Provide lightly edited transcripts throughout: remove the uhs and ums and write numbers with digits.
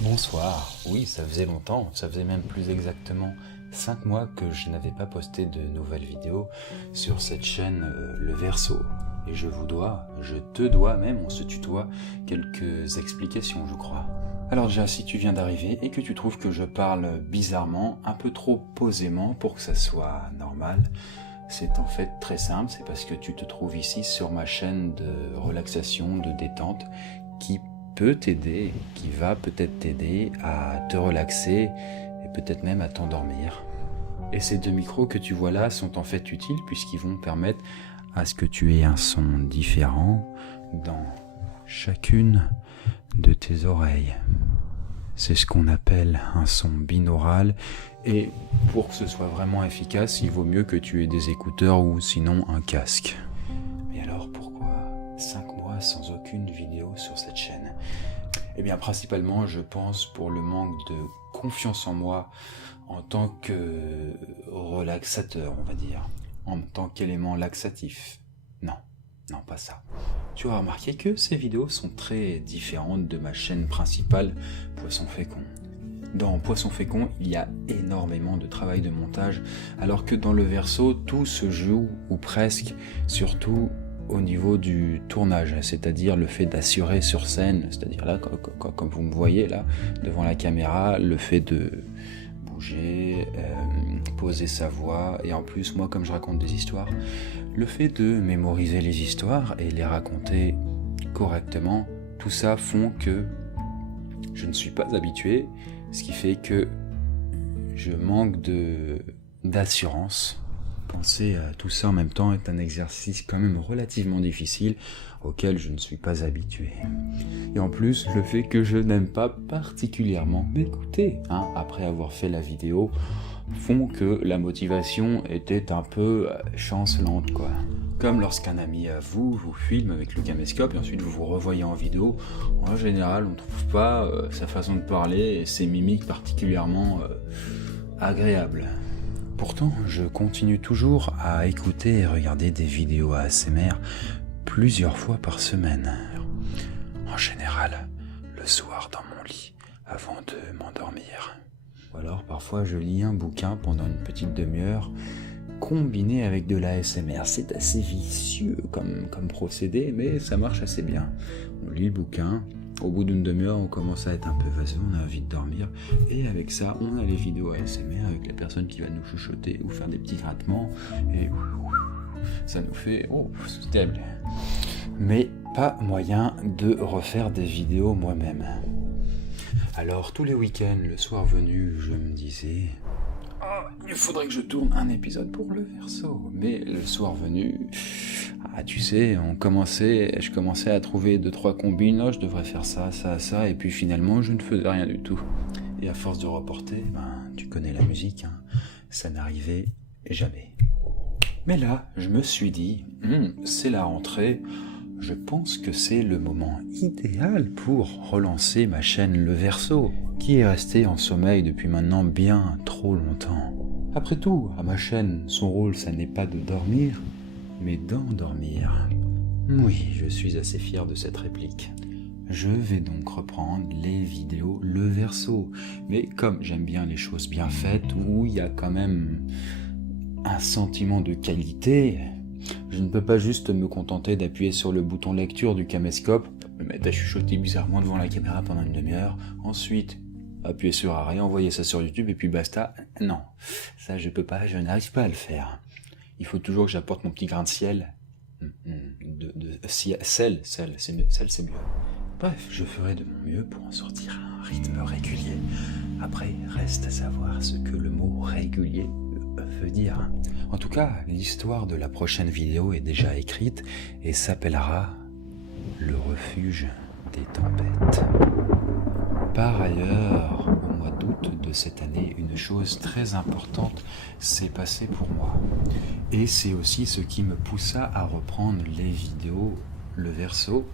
Bonsoir, oui ça faisait longtemps, ça faisait même plus exactement 5 mois que je n'avais pas posté de nouvelles vidéos sur cette chaîne Le Verseau. Et je te dois même, on se tutoie, quelques explications je crois. Alors déjà, si tu viens d'arriver et que tu trouves que je parle bizarrement, un peu trop posément pour que ça soit normal, c'est en fait très simple, c'est parce que tu te trouves ici sur ma chaîne de relaxation, de détente, qui peut t'aider, qui va peut-être t'aider à te relaxer et peut-être même à t'endormir. Et ces 2 micros que tu vois là sont en fait utiles puisqu'ils vont permettre à ce que tu aies un son différent dans chacune de tes oreilles. C'est ce qu'on appelle un son binaural et pour que ce soit vraiment efficace, il vaut mieux que tu aies des écouteurs ou sinon un casque. Mais alors pourquoi 5 mois sans aucune vidéo sur cette chaîne? Eh bien principalement je pense pour le manque de confiance en moi en tant que relaxateur, on va dire, en tant qu'élément laxatif. Non, pas ça. Tu as remarqué que ces vidéos sont très différentes de ma chaîne principale, Poisson Fécond. Dans Poisson Fécond, il y a énormément de travail de montage, alors que dans Le Verseau, tout se joue, ou presque, surtout au niveau du tournage, c'est-à-dire le fait d'assurer sur scène, c'est-à-dire là, comme vous me voyez là, devant la caméra, le fait de bouger, poser sa voix, et en plus, moi, comme je raconte des histoires, le fait de mémoriser les histoires et les raconter correctement, tout ça font que je ne suis pas habitué, ce qui fait que je manque d'assurance. Penser à tout ça en même temps est un exercice quand même relativement difficile auquel je ne suis pas habitué. Et en plus, le fait que je n'aime pas particulièrement m'écouter, après avoir fait la vidéo, font que la motivation était un peu chancelante, quoi. Comme lorsqu'un ami à vous filme avec le caméscope et ensuite vous vous revoyez en vidéo, en général on ne trouve pas sa façon de parler et ses mimiques particulièrement agréables. Pourtant, je continue toujours à écouter et regarder des vidéos ASMR plusieurs fois par semaine. En général, le soir dans mon lit, avant de m'endormir. Ou alors, parfois, je lis un bouquin pendant une petite demi-heure, combiné avec de l'ASMR. C'est assez vicieux comme procédé, mais ça marche assez bien. On lit le bouquin. Au bout d'une demi-heure, on commence à être un peu vaseux, on a envie de dormir. Et avec ça, on a les vidéos ASMR avec la personne qui va nous chuchoter ou faire des petits grattements. Et ça nous fait... Oh, c'est terrible. Mais pas moyen de refaire des vidéos moi-même. Alors, tous les week-ends, le soir venu, je me disais... Oh, il faudrait que je tourne un épisode pour Le Verseau. Mais le soir venu... tu sais, je commençais à trouver 2-3 combines, je devrais faire ça, et puis finalement, je ne faisais rien du tout. Et à force de reporter, tu connais la musique, ça n'arrivait jamais. Mais là, je me suis dit, c'est la rentrée, je pense que c'est le moment idéal pour relancer ma chaîne Le Verseau, qui est restée en sommeil depuis maintenant bien trop longtemps. Après tout, à ma chaîne, son rôle, ça n'est pas de dormir, mais d'endormir. Oui, je suis assez fier de cette réplique. Je vais donc reprendre les vidéos Le Verseau, mais comme j'aime bien les choses bien faites, où il y a quand même un sentiment de qualité, je ne peux pas juste me contenter d'appuyer sur le bouton lecture du caméscope, me mettre à chuchoter bizarrement devant la caméra pendant une demi-heure, ensuite appuyer sur arrêt, envoyer ça sur YouTube et puis basta. Non, ça je n'arrive pas à le faire. Il faut toujours que j'apporte mon petit grain de sel. Sel, c'est mieux. Bref, je ferai de mon mieux pour en sortir à un rythme régulier. Après, reste à savoir ce que le mot régulier veut dire. En tout cas, l'histoire de la prochaine vidéo est déjà écrite et s'appellera « Le refuge des tempêtes ». Par ailleurs, au mois d'août de cette année, une chose très importante s'est passée pour moi. Et c'est aussi ce qui me poussa à reprendre les vidéos Le Verseau,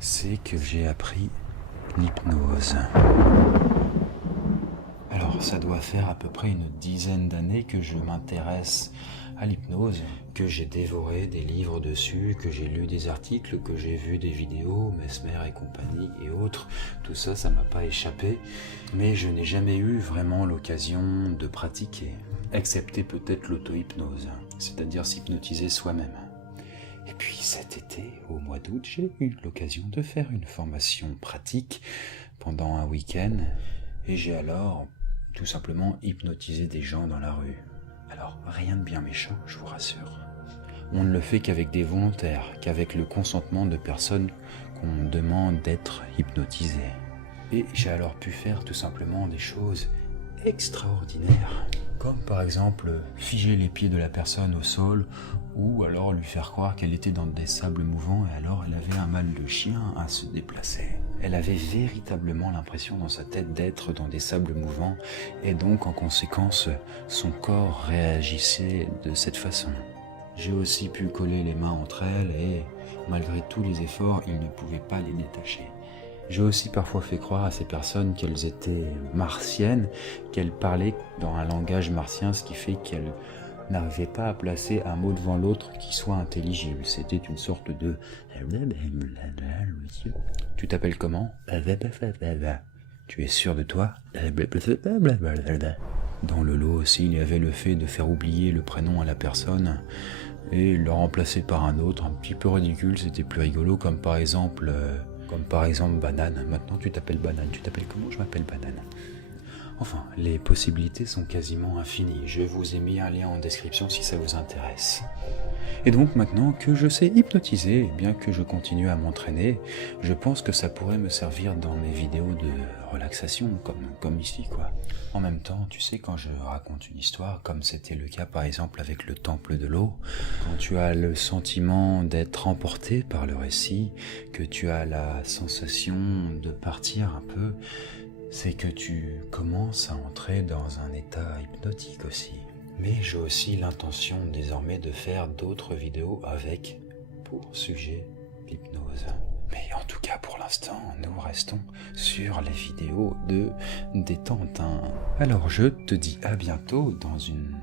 c'est que j'ai appris l'hypnose. Alors, ça doit faire à peu près une dizaine d'années que je m'intéresse à l'hypnose, que j'ai dévoré des livres dessus, que j'ai lu des articles, que j'ai vu des vidéos, Mesmer et compagnie et autres. Tout ça, ça m'a pas échappé, mais je n'ai jamais eu vraiment l'occasion de pratiquer, excepté peut-être l'auto-hypnose, c'est-à-dire s'hypnotiser soi-même. Et puis cet été, au mois d'août, j'ai eu l'occasion de faire une formation pratique pendant un week-end, et j'ai alors tout simplement hypnotisé des gens dans la rue. Alors, rien de bien méchant, je vous rassure. On ne le fait qu'avec des volontaires, qu'avec le consentement de personnes qu'on demande d'être hypnotisées. Et j'ai alors pu faire tout simplement des choses extraordinaires, comme par exemple figer les pieds de la personne au sol, ou alors lui faire croire qu'elle était dans des sables mouvants et alors elle avait un mal de chien à se déplacer. Elle avait véritablement l'impression dans sa tête d'être dans des sables mouvants et donc en conséquence son corps réagissait de cette façon. J'ai aussi pu coller les mains entre elles et malgré tous les efforts, il ne pouvait pas les détacher. J'ai aussi parfois fait croire à ces personnes qu'elles étaient martiennes, qu'elles parlaient dans un langage martien, ce qui fait qu'elles n'arrivaient pas à placer un mot devant l'autre qui soit intelligible. C'était une sorte de... Tu t'appelles comment? Tu es sûr de toi? Dans le lot aussi, il y avait le fait de faire oublier le prénom à la personne et le remplacer par un autre, un petit peu ridicule, c'était plus rigolo, comme par exemple Banane. Maintenant tu t'appelles Banane, tu t'appelles comment? Je m'appelle Banane. Enfin, les possibilités sont quasiment infinies. Je vous ai mis un lien en description si ça vous intéresse. Et donc maintenant que je sais hypnotiser, bien que je continue à m'entraîner, je pense que ça pourrait me servir dans mes vidéos de relaxation, comme ici quoi. En même temps, tu sais, quand je raconte une histoire, comme c'était le cas par exemple avec le temple de l'eau, quand tu as le sentiment d'être emporté par le récit, que tu as la sensation de partir un peu, c'est que tu commences à entrer dans un état hypnotique aussi. Mais j'ai aussi l'intention désormais de faire d'autres vidéos avec, pour sujet, l'hypnose. Mais en tout cas pour l'instant, nous restons sur les vidéos de détente. Alors je te dis à bientôt dans une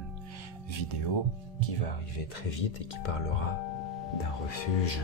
vidéo qui va arriver très vite et qui parlera d'un refuge